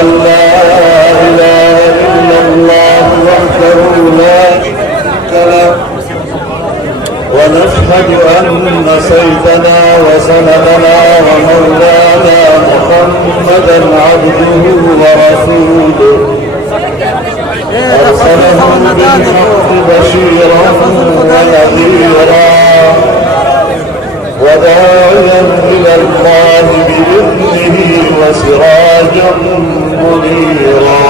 أن لا إله إلا الله وحده لا شريك له ونشهد أن سيدنا وسندنا ومولانا محمدا عبده ورسوله أرسله بالحق بشيرا ونذيرا وداعيا إلى الله بإذنه وسراجا منيرا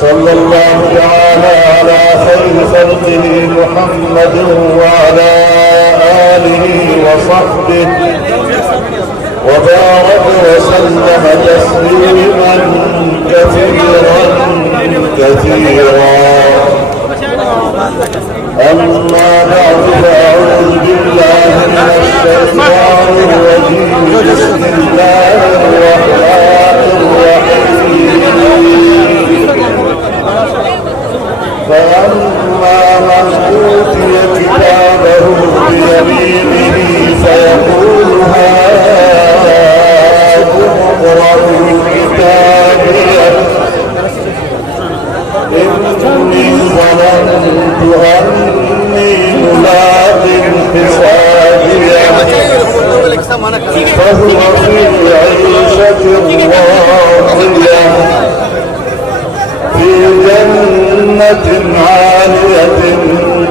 صلى الله تعالى على خير خلقه محمد وعلى آله وصحبه وبارك وسلم تسليما كثيرا أما بعد فأعوذ بالله من الشيطان الرجيم بسم الله الرحمن الرحيم فأما من أوتي كتابه بيمينه فيقول هاكم اقرءوا كتابيه إني ظننت أني ملاق حسابيه فهو في عيشة راضية في جنة عالية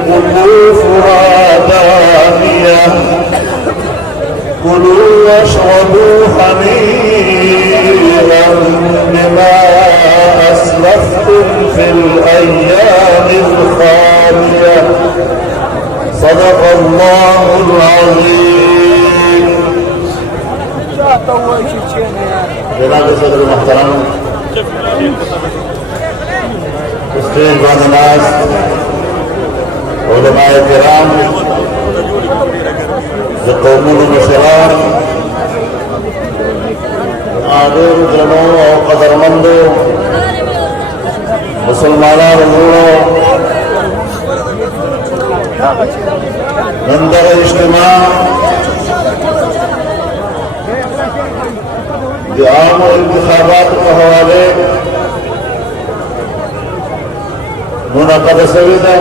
قطوفها دانية كلوا واشربوا حنيئا بما أسلفتم في الأيام الخالية صدق الله العظيم. جناب صدر المحترم استاذ الناس علماء کرام قومون مشران آدور جنوں اور قدرمندوں مسلمانان ورونو نندر اجتماع عام انتخابات کے حوالے منعقد سویدہ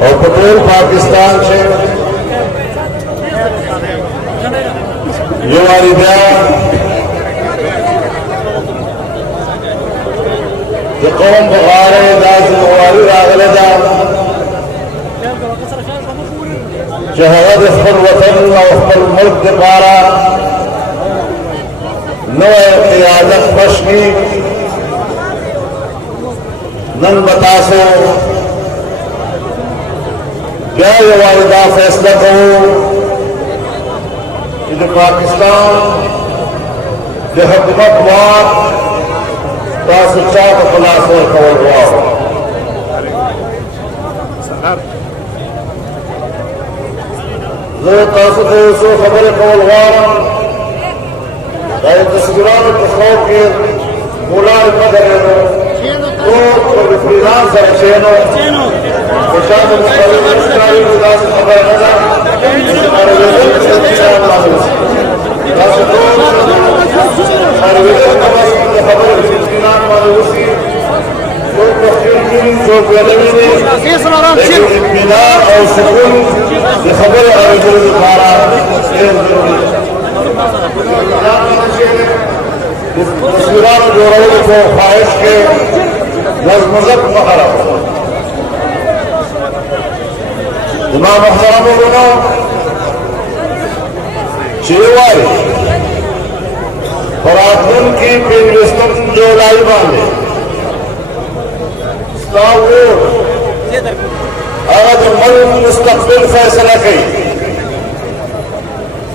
اور پٹول پاکستان سے یواری بیان کہ قوم بغارے داز مواری راغلدہ جهود اخبر وطن و اخبر ملک دقارا نوع قیادت بشنی نن بتاسو کیا یہ والدہ فیصلہ کرو کہ پاکستان کے حکومت وار تاسو چاہتا خلاص اور قول وار زه تاسو ته څو خبرې کول غواړم دا د تصویرانو په خوب کې مولا قدرېدو ټول په فریلانس سره کښېنو په شا د مختلفو ښکاري داسې خبره نه ده چې اورېدل تاسو ټول اورېدل ته بس د خبرو په اطمینان باندې وشي څوک تخیل کړي څوک ویلوي دي اطمینان او سکون د خبرو اورېدلو لپاره ډېر ضروري د تصویرانو جوړولو په خواهش کې لږ مه خرابوه زما محترمو وروڼو چې وایي په راتلونکي 25 جولای باندې ستا ووټ هغه د ملک مستقبل فیصله کوي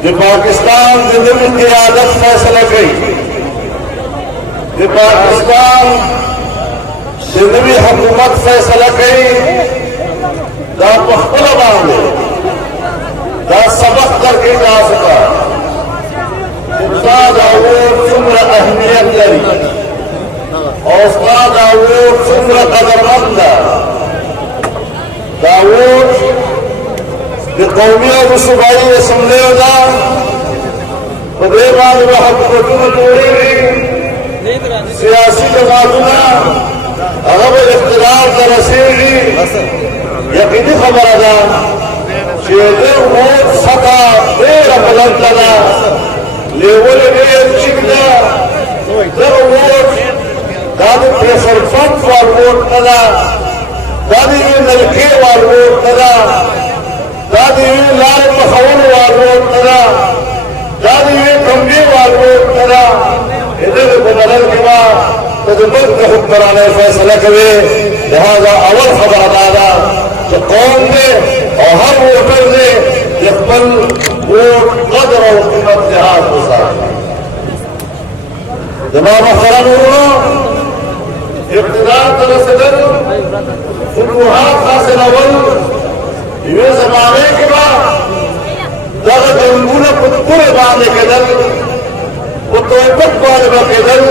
د پاکستان د نوي قیادت فیصله کوي د پاکستان د نوي حکومت فیصله کوي دا په خپله باندې دا سبق درکړي تاسو ته چې ستا دا ووټ څومره اهمیت لري او ستا دا ووټ څومره قدرمند ده دا قومي और सूबाई असम्बली होगा बदे बाद में हुकूमतों जोड़ेगी सियासी जमातों अगर इख्तियार तरसेगी यकीनी खबर अदा शेदे वोट सका देर बदल लगा लेवल में चिकना जब वोट दादी प्रेशर पंप वाल वोट लगा दादी नलके वाल वोट लगा दादी लाल मखौल वाल वोट लगा दादी कमरे वाल वोट लगा इधर बदल के बाद तजम्मत का हुक्मराने फैसला करे लिहाजा अवल खबर अदा तो कौन ने और हर वोटर ने यकबल वोट कदर और कीमत लिहाज गुजार जनाब खराब इब्तिदार तरसदर फुलुहात हासिल अवल ये जमाने के बाद जब जंगूल पुत्तुर बाने के दल पुत्तों बाने के दल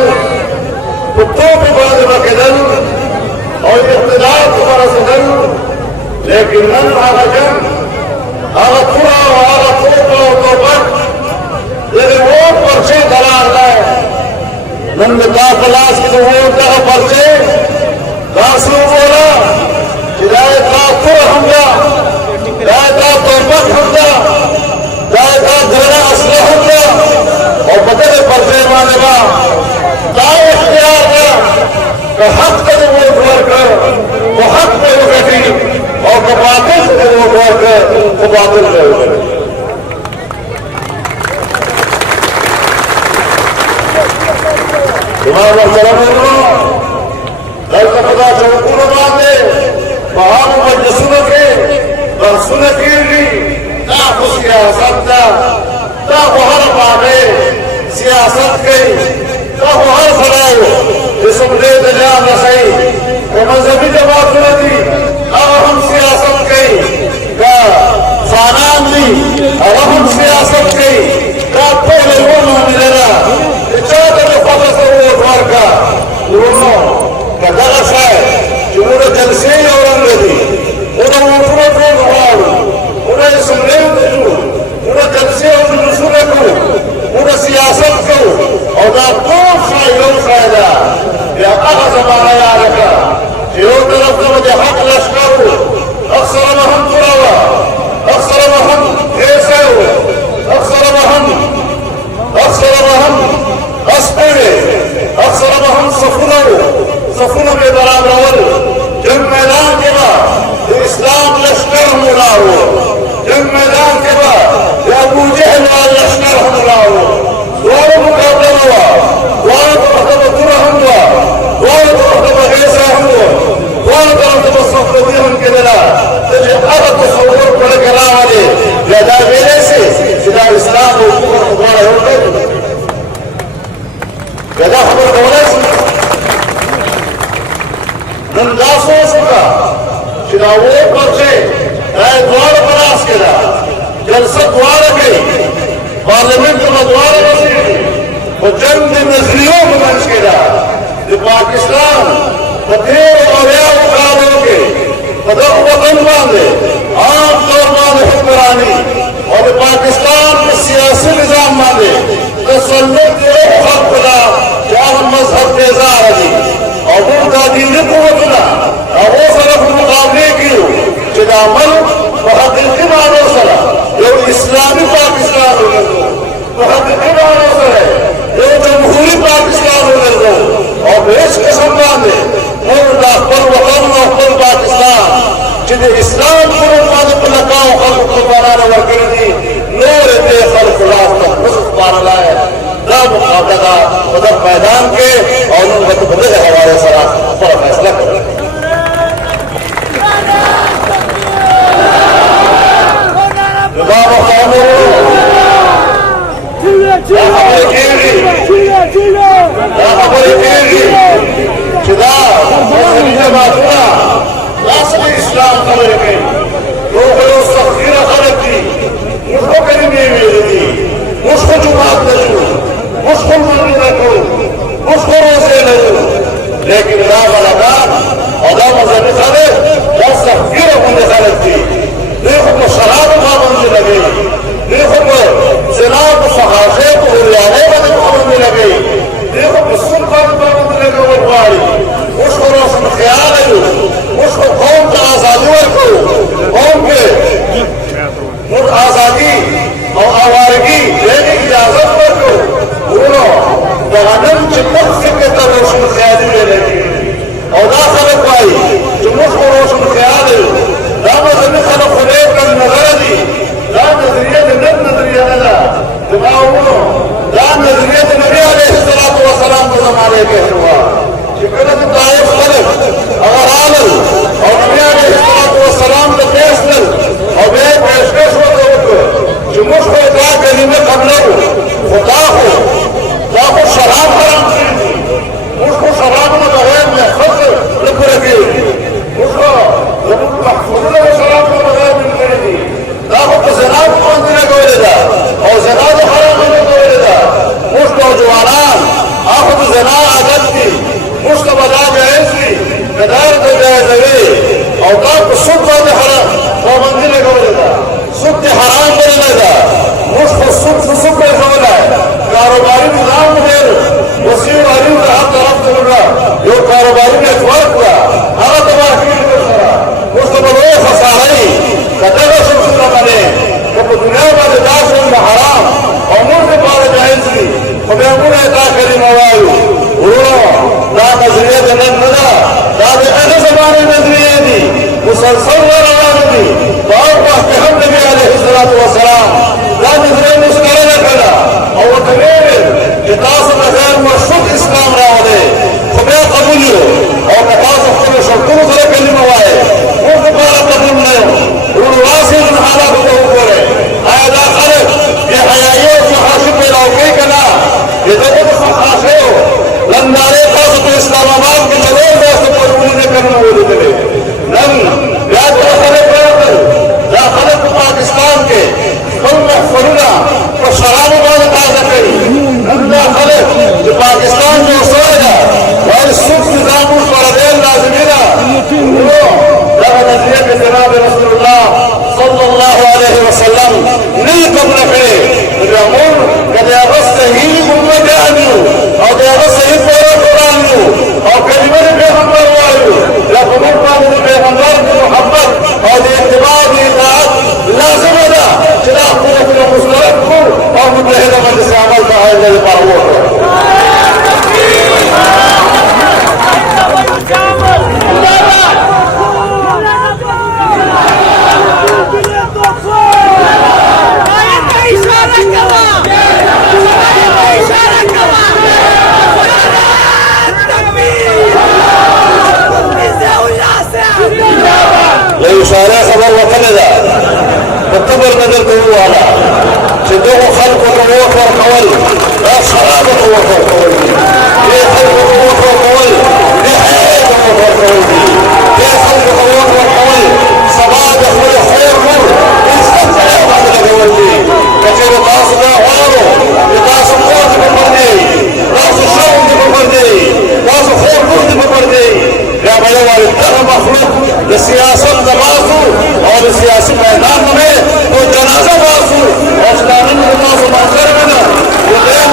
पुत्तों पे बाने के दल और इब्तिदार तरसदर लेकिन नन आगजन आगतुरा आगतुरा तो बट ये वो पर्चे दलाल है नन का क्लास की तो वो का पर्चे दासू बोला हिदायत का तुर हमला हिदायत का तौबत हमला हिदायत का जरा असला हमला और बदले पर्चे माने बा दाव इख्तियार का हक का वो द्वार कर वो हक पे वो कटी और बातिल से वो द्वार कर वो बातिल कर तुम्हारा चरम दल का पता चौकुल बांधे महान मजसुन के बरसुन की सियासत का बहर पावे सियासत के बहर फड़ाओ इसमें दजा नसई मजहबी जमात थी अब हम सियासत गई का फानान दी अब हम सियासत गई का पहले वो मिलेगा का दोनों का दरस है जिन्होंने जलसे और अंग्रेजी उन्हें ऊपरों को घुमाओ उन्हें सुनने उन्हें जलसे और दूसरे को उन्हें सियासत को और ना कौन फायदा या अगर जमाना याद रखा जो तरफ का मुझे हक लश्कर हो अक्सर हम पुरावा अक्सर हम ऐसे हो अक्सर हम अस्परे अक्सर हम सफुना में बराबर जंग मैदान के बाद इस्लाम लश्कर हमला हो जंग मैदान के बाद अबू जहल लश्कर हमला हो दोनों मुकाबला हुआ दोनों तरफ दुरहम हुआ दोनों तरफ ऐसा हुआ दोनों तरफ सफलती हम के दिला तुझे अब तो सौर पड़ करा वाले ज्यादा मेरे से सीधा इस्लाम ऊपर उठाना होगा ज्यादा खबर कौन नंदासों का चुनावों पर से द्वार बरास के जलसा द्वार गई पार्लियामेंट का द्वार बसी वो जंग नजरियों में मंच के पाकिस्तान बतेर और उखाड़ों के पदक वतन बांधे आम तौर बांधे हुक्मरानी और पाकिस्तान में सियासी निजाम बांधे तसल्लुत मजहब बेजार अली और वो दीन कुवतना और वो सरफ मुकाबले की चिदामल हकीकी मानों सरा जो इस्लामी पाकिस्तान होने दो हकीकी मानों सरा जो जमहूरी पाकिस्तान होने दो और देश के सम्मान में पाकिस्तान जिन्हें इस्लाम को लगाओ खल्क को बनाने वर्गी नूर दे खल्क पाना लाए मुकाबला उधर मैदान के और उन बदले हवाले सरा पर फैसला कर इस्लाम करेंगे उसको करीबी मिलेगी उसको जुमात नहीं उसको मंदिर न करो उसको रोजे नहीं लेकिन लगा और मजहबी खाले सख्ती होने खाले थी देखो शराब का محفوظة وسلام كما من كريدي داخل زناد قوانتنا قولدا أو زناد حرامنا قولدا مشتو جوانان آخذ زناد عددتي مشتو بلاغ عزي كدارة جاهزوي أو داخل الصدفة حرام قوانتنا قولدا صدف حرام قولدا مشتو الصدف صدف قولدا कारोबारी निजाम में वसीम वाली राहत तरफ से मिला यो कारोबारी ने इतवार किया हर तबाह की तरह उसको बड़े फसाई कदर सुरक्षा बने तो दुनिया में दास में हराम और मुझे बारे जायज थी हमें उन्हें दा करी मवायु उन्होंने दा नजरिए जनन नदा दा ऐसे जमाने नजरिए दी मुसलसल वाला दी बार बार के हम नबी अलैहिस्सलातु वस्सलाम दा नजरिए मुस्करा न करा और कबीर किताब में गैर मशरूत इस्लाम रावले खुदा कबूल और किताब में शर्तों से कलमा वाए वो दोबारा कबूल नहीं और वासिल हालात को करे आया करे ये हयाये मुहासिब में लौके कना ये तो फखाशे हो लंदारे खास तो इस्लामाबाद के चले दोस्त को उन्होंने करना वो देते नन याद रखने पर दाखिल पाकिस्तान के कल महफूजा तो शराब बाज ताजा करी दाखिल जो पाकिस्तान में सोएगा और सुख निजाम पर देर लाजमीना वो नजरिए के जनाब रसूलुल्लाह सल्लल्लाहु अलैहि वसल्लम नहीं कब्र करे रमून कदे अगस्त ही मुम्बई जानियो और कदे अगस्त ही पूरा कुरानियो और कलिमे पैगंबर वायो या कबूल पाने पैगंबर की मोहब्बत और इत्तिबा की इताअत लाजिम है चला पूरा मुस्तरद को और मुतहदा मजलिस अमल का है पर वो इशारा खबर वतनदा मुतबर नजर को वाला सिद्धो खल्क को वफर कवल ला शराब को वफर कवल ये खल्क को वफर कवल ये हयात को वफर कवल ये खल्क को वफर कवल समाज को खैर नूर इंसान से बात लगवल कचरे तास में वालो तास मोद को कर दे तास शाउंड को कर दे तास खैर नूर को कर दे या बड़े वाले तरह मखलूक सियासत दबासू और सियासी मैदान में तो जनाजा बासू और कानून को समाचार में ना वो देन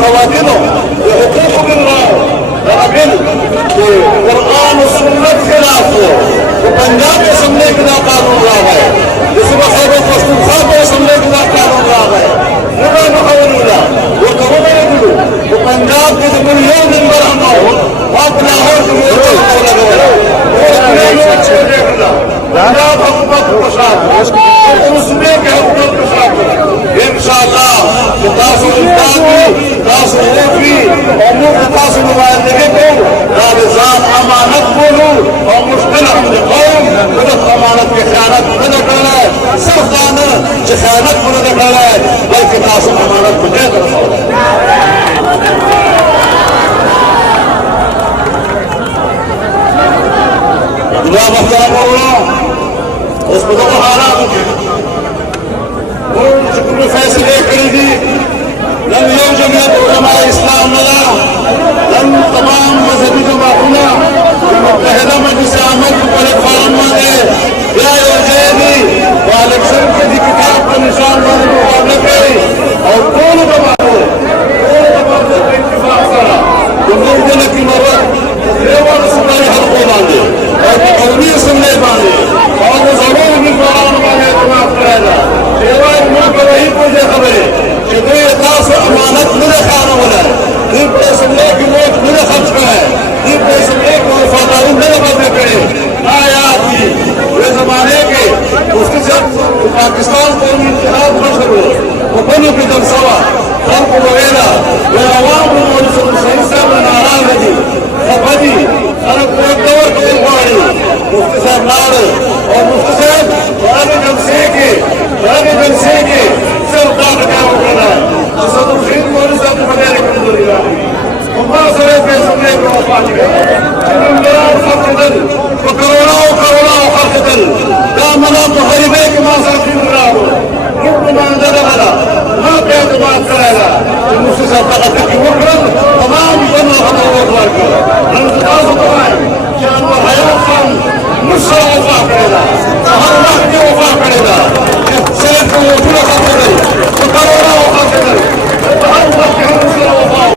खवातीनों ये हुकूक मिल रहा हो बिल कि कुरान और सुन्नत खिलाफ हो तो पंजाब असम्बली के ना कानून ला है जिस वक्त पख्तूनख्वा को असम्बली के ना कानून ला है वो कहो मेरे गुरु वो पंजाब के जो मिलियन मेंबर हम हो आप लाहौर के पंजाब हुकूमत को साथ उसमें के हुकूमत को साथ इंशाअल्लाह नुमाइंदगी को राजान अमानत बोलूं और मुश्किल कौम गलत अमानत की खयानत न निकाला है सिर्फ दाना खयानत को न निकाला है बल्कि तासुब अमानत को दे रखा उसको तो हालात फैसले करेगी लम योग जमीयत उलमा इस्लाम लगा लम तमाम मजहबी जमातों मुत्तहिदा मजलिस अहमद को प्लेटफॉर्म मांगे या योजेगी इलेक्शन के किताब का निशान वाले मुकाबले पे और दोनों जमातों इत्तेफाक करा दोनों जने की मदद लेवल सुनाई हल को मांगे और कौमी सुनने मांगे और वो जरूर भी कुरान मांगे जमात करेगा सेवाएं मुल्क वही पूजे खबरें कि कोई दास अमानत मेरे खाना वाला है दिन पैसे की वोट मेरे खर्च का है दिन पैसे को वफादारी मेरे बदले करे आया थी वे जमाने के उसके साथ पाकिस्तान कौमी इत्तेहाद फर्ज हो वो बनो की जनसभा खल्क वगैरह वे आवाम सही साहब नाराज लगी सफाजी खल्क को एक दौर के दिलवाड़ी मुफ्ती साहब नार और मुफ्ती साहब बड़े जलसे के सिर्फ दाद क्या कर रहा है सदुशीन मौलवी साहब को बने रखने जरूरी है उम्मा सरे पे सुनने को पार्टी है जिन्होंने खर्च दल तो करोड़ों खर्च दल क्या मना तो हरीबे के मासा की रहा हो रुक मांगने लगा ना पे बात करेगा मुझसे सब तक की वो तमाम बनो हम लोग